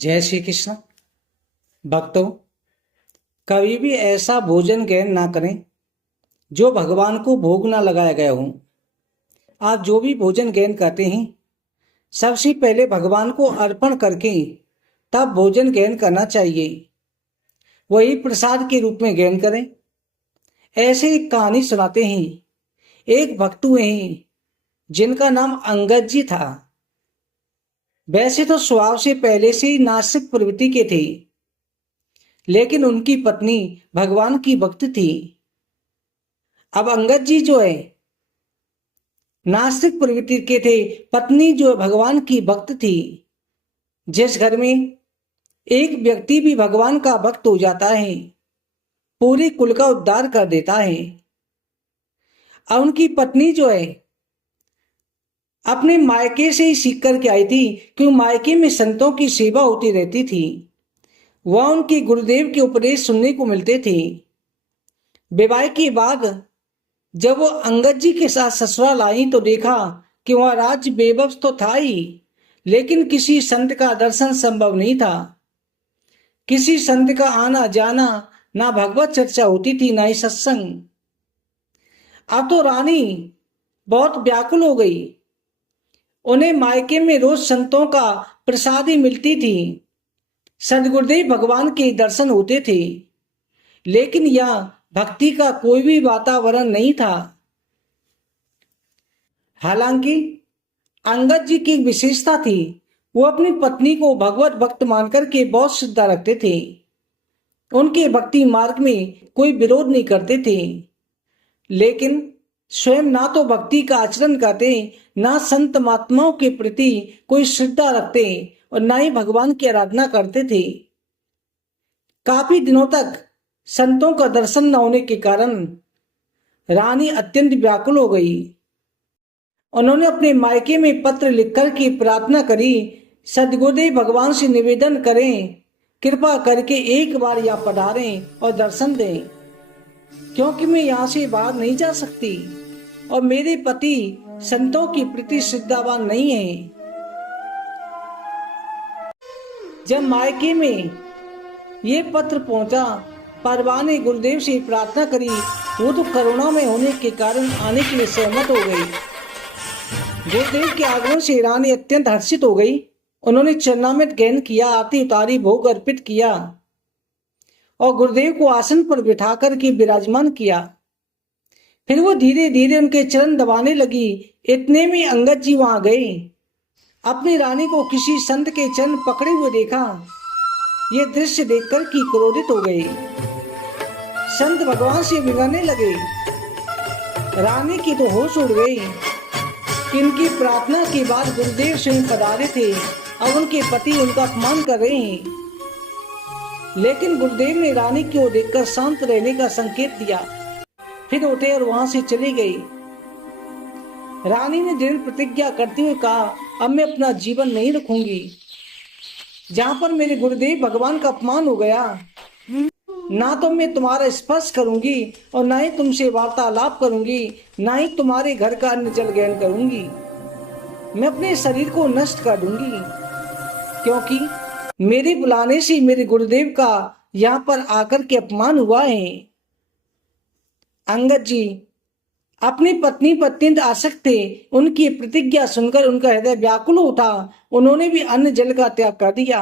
जय श्री कृष्ण। भक्तों, कभी भी ऐसा भोजन ग्रहण ना करें जो भगवान को भोग ना लगाया गया हो। आप जो भी भोजन ग्रहण करते हैं, सबसे पहले भगवान को अर्पण करके तब भोजन ग्रहण करना चाहिए। वही प्रसाद के रूप में ग्रहण करें। ऐसे एक कहानी सुनाते हैं। एक भक्त हुए हैं जिनका नाम अंगद जी था। वैसे तो स्वभाव से पहले से ही नास्तिक प्रवृत्ति के थे, लेकिन उनकी पत्नी भगवान की भक्त थी। अब अंगद जी जो है नास्तिक प्रवृत्ति के थे, पत्नी जो भगवान की भक्त थी। जिस घर में एक व्यक्ति भी भगवान का भक्त हो जाता है, पूरे कुल का उद्धार कर देता है। अब उनकी पत्नी जो है अपने मायके से ही सीख करके आई थी, क्योंकि मायके में संतों की सेवा होती रहती थी। वह उनके गुरुदेव के उपदेश सुनने को मिलते थे। विवाह के बाद जब वो अंगद जी के साथ ससुराल आई तो देखा कि वह राज्य बेबस तो था ही, लेकिन किसी संत का दर्शन संभव नहीं था। किसी संत का आना जाना, ना भगवत चर्चा होती थी, ना ही सत्संग। अब तो रानी बहुत व्याकुल हो गई। उन्हें मायके में रोज संतों का प्रसादी मिलती थी, सदगुरुदेव भगवान के दर्शन होते थे, लेकिन यह भक्ति का कोई भी वातावरण नहीं था। हालांकि अंगद जी की विशेषता थी, वो अपनी पत्नी को भगवत भक्त मानकर के बहुत श्रद्धा रखते थे। उनके भक्ति मार्ग में कोई विरोध नहीं करते थे, लेकिन स्वयं ना तो भक्ति का आचरण करते, ना संत महात्माओं के प्रति कोई श्रद्धा रखते और ना ही भगवान की आराधना करते थे। काफी दिनों तक संतों का दर्शन न होने के कारण रानी अत्यंत व्याकुल हो गई। उन्होंने अपने मायके में पत्र लिखकर की प्रार्थना करी, सदगुरुदेव भगवान से निवेदन करें, कृपा करके एक बार यहाँ पधारें और दर्शन दें, क्योंकि मैं यहाँ से बाहर नहीं जा सकती और मेरे पति संतों की प्रति श्रद्धावान नहीं है। जब मायके में ये पत्र पहुंचा, परवा ने गुरुदेव से प्रार्थना करी। वो तो करुणा में होने के कारण आने के लिए सहमत हो गई। गुरुदेव के आगमन से रानी अत्यंत हर्षित हो गई। उन्होंने चरणामृत ग्रहण किया, आरती उतारी, भोग अर्पित किया और गुरुदेव को आसन पर बिठा करके विराजमान किया। फिर वो धीरे धीरे उनके चरण दबाने लगी। इतने में अंगद जी वहां गए। अपनी रानी को किसी संत के चरण पकड़े हुए देखा। ये दृश्य देखकर की क्रोधित हो गई। संत भगवान से बिगड़ने लगे। रानी की तो होश उड़ गई। इनकी प्रार्थना के बाद गुरुदेव स्वयं पधारे थे। अब उनके पति उनका अपमान कर रहे हैं, लेकिन गुरुदेव ने रानी की ओर देखकर शांत रहने का संकेत दिया। फिर उठे और वहां से चली गई। रानी ने दृढ़ प्रतिज्ञा करते हुए कहा, अब मैं अपना जीवन नहीं रखूंगी जहां पर मेरे गुरुदेव भगवान का अपमान हो गया। ना तो मैं तुम्हारा स्पर्श करूंगी और ना ही तुमसे वार्तालाप करूंगी, ना ही तुम्हारे घर का अन्न जल ग्रहण करूंगी। मैं अपने शरीर को नष्ट कर दूंगी, क्योंकि मेरे बुलाने से मेरे गुरुदेव का यहाँ पर आकर के अपमान हुआ है। अंगद जी अपनी पत्नी पर अत्यंत आसक्त थे। उनकी प्रतिज्ञा सुनकर उनका हृदय व्याकुल उठा। उन्होंने भी अन्न जल का त्याग कर दिया।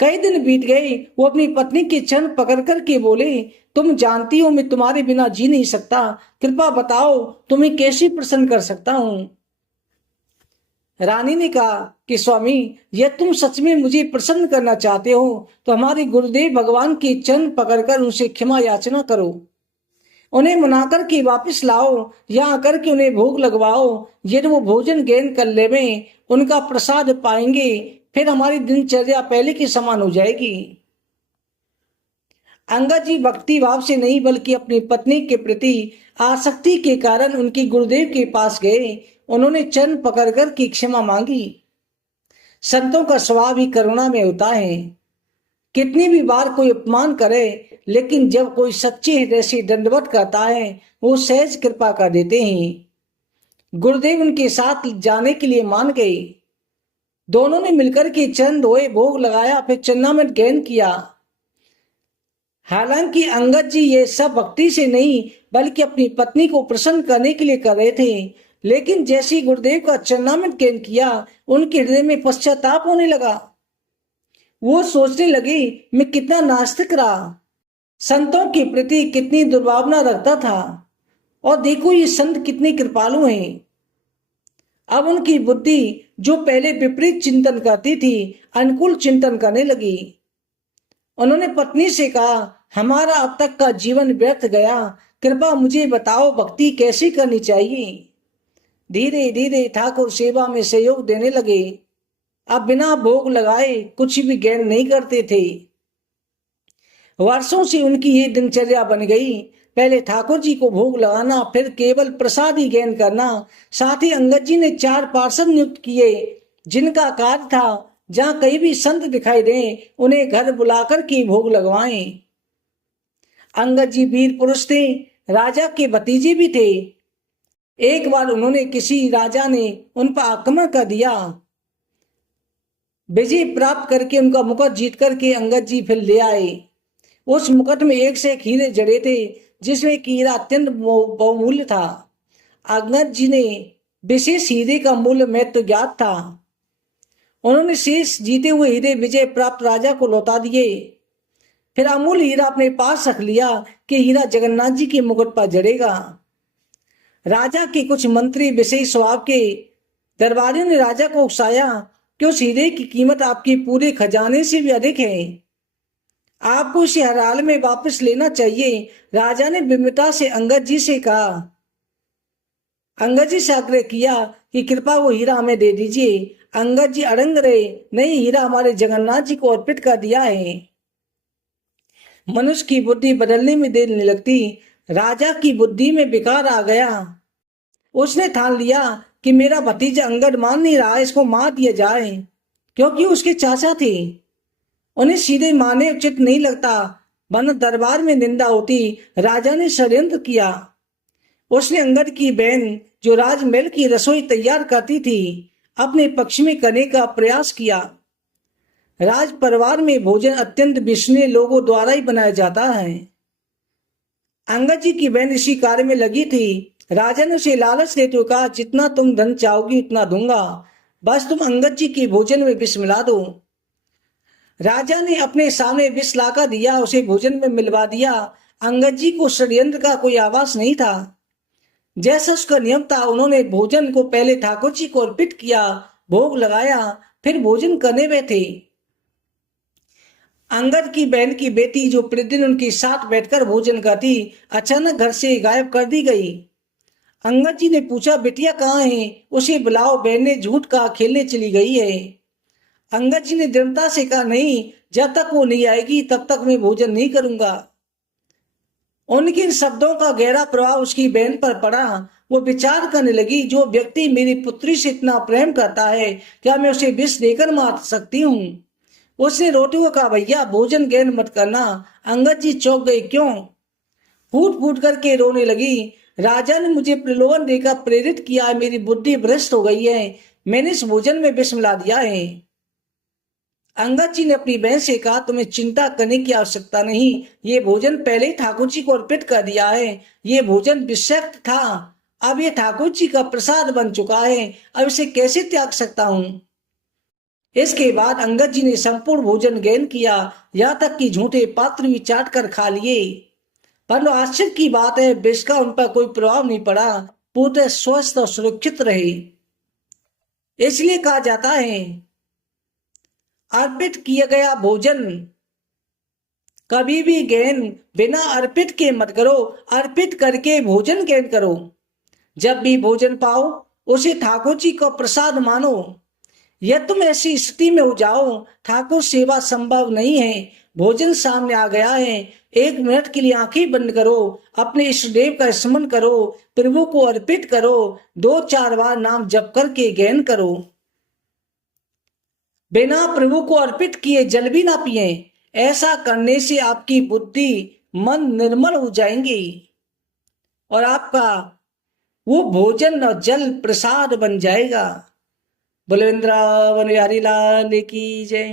कई दिन बीत गए। वो अपनी पत्नी के चरण पकड़ कर के बोले, तुम जानती हो मैं तुम्हारे बिना जी नहीं सकता। कृपा बताओ तुम्हें कैसे प्रसन्न कर सकता हूं। रानी ने कहा कि स्वामी, यदि तुम सच में मुझे प्रसन्न करना चाहते हो तो हमारे गुरुदेव भगवान के चरण पकड़कर उनसे क्षमा याचना करो। उन्हें मनाकर के वापस लाओ, या आकर के उन्हें भोग लगवाओ। यदि वो भोजन ग्रहण कर लेवे, उनका प्रसाद पाएंगे, फिर हमारी दिनचर्या पहले की समान हो जाएगी। अंगद जी भक्ति भाव से नहीं बल्कि अपनी पत्नी के प्रति आसक्ति के कारण उनके गुरुदेव के पास गए। उन्होंने चरण पकड़कर की क्षमा मांगी। संतों का स्वभाव ही करुणा में होता है। कितनी भी बार कोई अपमान करे, लेकिन जब कोई सच्चे हृदय से दंडवत करता है, वो सहज कृपा कर देते हैं। गुरुदेव उनके साथ जाने के लिए मान गए। दोनों ने मिलकर के चरण धोए, भोग लगाया, फिर चरणामृत ग्रहण किया। हालांकि अंगद जी ये सब भक्ति से नहीं बल्कि अपनी पत्नी को प्रसन्न करने के लिए कर रहे थे, लेकिन जैसे ही गुरुदेव का चरणामृत ग्रहण किया उनके हृदय में पश्चाताप होने लगा। वो सोचने लगे मैं कितना नास्तिक रहा, संतों के प्रति कितनी दुर्भावना रखता था, और देखो ये संत कितने कृपालु हैं। अब उनकी बुद्धि जो पहले विपरीत चिंतन करती थी अनुकूल चिंतन करने लगी। उन्होंने पत्नी से कहा, हमारा अब तक का जीवन व्यर्थ गया, कृपा मुझे बताओ भक्ति कैसी करनी चाहिए। धीरे धीरे ठाकुर सेवा में सहयोग देने लगे। अब बिना भोग लगाए कुछ भी ग्रहण नहीं करते थे। वर्षों से उनकी ये दिनचर्या बन गई, पहले ठाकुर जी को भोग लगाना, फिर केवल प्रसाद ही ग्रहण करना। साथ ही अंगद जी ने 4 पार्षद नियुक्त किए जिनका कार्य था जहां कहीं भी संत दिखाई दे उन्हें घर बुलाकर के भोग लगवाएं। अंगद जी वीर पुरुष थे, राजा के भतीजे भी थे। एक बार उन्होंने किसी राजा ने उन पर आक्रमण कर दिया। विजय प्राप्त करके उनका मुकुट जीत करके अंगद जी फिर ले आए। उस मुकुट में एक से एक हीरे जड़े थे जिसमें एक हीरा अत्यंत बहुमूल्य था। अंगद जी ने विशेष हीरे का मूल्य महत्व ज्ञात था। उन्होंने शेष जीते हुए हीरे विजय प्राप्त राजा को लौटा दिए। फिर अमूल्य हीरा अपने पास रख लिया कि हीरा जगन्नाथ जी के मुकुट पर जड़ेगा। राजा के कुछ मंत्री विशेष स्वभाव के दरबारियों ने राजा को उकसाया कि उस हीरे की कीमत आपके पूरे खजाने से भी अधिक है, आपको इसे हर हाल में वापस लेना चाहिए। राजा ने विनम्रता से अंगद जी से कहा, अंगद जी से आग्रह किया कि कृपा वो हीरा हमें दे दीजिए। अंगद जी अड़ंग रहे, नहीं, हीरा हमारे जगन्नाथ जी को अर्पित कर दिया है। मनुष्य की बुद्धि बदलने में देर नहीं लगती। राजा की बुद्धि में विकार आ गया। उसने ठान लिया कि मेरा भतीजा अंगद मान नहीं रहा, इसको मार दिया जाए, क्योंकि उसके चाचा थे। उन्हें सीधे मारने उचित नहीं लगता, वरना दरबार में निंदा होती। राजा ने षड्यंत्र किया। उसने अंगद की बहन जो राजमहल की रसोई तैयार करती थी अपने पक्ष में करने का प्रयास किया। राज परिवार में भोजन अत्यंत विश्वसनीय लोगों द्वारा ही बनाया जाता है। अंगद जी की बहन इसी कार्य में लगी थी। राजा ने उसे लालच देते हुए कहा, जितना तुम धन चाहोगी उतना दूंगा, बस तुम अंगद जी के भोजन में विष मिला दो। राजा ने अपने सामने विष लाकर दिया, उसे भोजन में मिलवा दिया। अंगद जी को षड्यंत्र का कोई आभास नहीं था। जैसा उसका नियम था उन्होंने भोजन को पहले ठाकुर जी को अर्पित किया, भोग लगाया, फिर भोजन करने बैठे। अंगद की बहन की बेटी जो प्रतिदिन उनके साथ बैठकर भोजन करती अचानक घर से गायब कर दी गई। अंगद जी ने पूछा, बिटिया कहाँ है? उसे बुलाओ। बहन ने झूठ कहा, खेलने चली गई है। अंगद जी ने दृढ़ता से कहा, नहीं, जब तक वो नहीं आएगी तब तक मैं भोजन नहीं करूंगा। उनके इन शब्दों का गहरा प्रभाव उसकी बहन पर पड़ा। वो विचार करने लगी, जो व्यक्ति मेरी पुत्री से इतना प्रेम करता है, क्या मैं उसे विष देकर मार सकती हूँ? उसने रोते हुए कहा, भैया भोजन ग्रहण मत करना। अंगद जी चौंक गए। क्यों? फूट फूट करके रोने लगी। राजा ने मुझे प्रलोभन देकर प्रेरित किया है, मेरी बुद्धि भ्रष्ट हो गई है, मैंने इस भोजन में विष मिला दिया है। अंगद जी ने अपनी बहन से कहा, तुम्हें चिंता करने की आवश्यकता नहीं, ये भोजन पहले ही ठाकुर जी को अर्पित कर दिया है। ये भोजन विषक्त था, अब ये ठाकुर जी का प्रसाद बन चुका है, अब इसे कैसे त्याग सकता हूँ? इसके बाद अंगद जी ने संपूर्ण भोजन ग्रहण किया, यहाँ तक कि झूठे पात्र भी चाट कर खा लिए। पर आश्चर्य की बात है, विष का उन पर कोई प्रभाव नहीं पड़ा, पूरे स्वस्थ और सुरक्षित रहे। इसलिए कहा जाता है, अर्पित किया गया भोजन कभी भी ग्रहण बिना अर्पित के मत करो, अर्पित करके भोजन ग्रहण करो। जब भी भोजन पाओ उसे ठाकुर जी को प्रसाद मानो। यदि तुम ऐसी स्थिति में हो जाओ, ठाकुर सेवा संभव नहीं है, भोजन सामने आ गया है, 1 मिनट के लिए आंखें बंद करो, अपने इष्ट देव का स्मरण करो, प्रभु को अर्पित करो, 2-4 बार नाम जप करके ग्रहण करो। बिना प्रभु को अर्पित किए जल भी ना पिए। ऐसा करने से आपकी बुद्धि मन निर्मल हो जाएंगी और आपका वो भोजन और जल प्रसाद बन जाएगा। बोले वृंदावन बिहारी लाल की जय।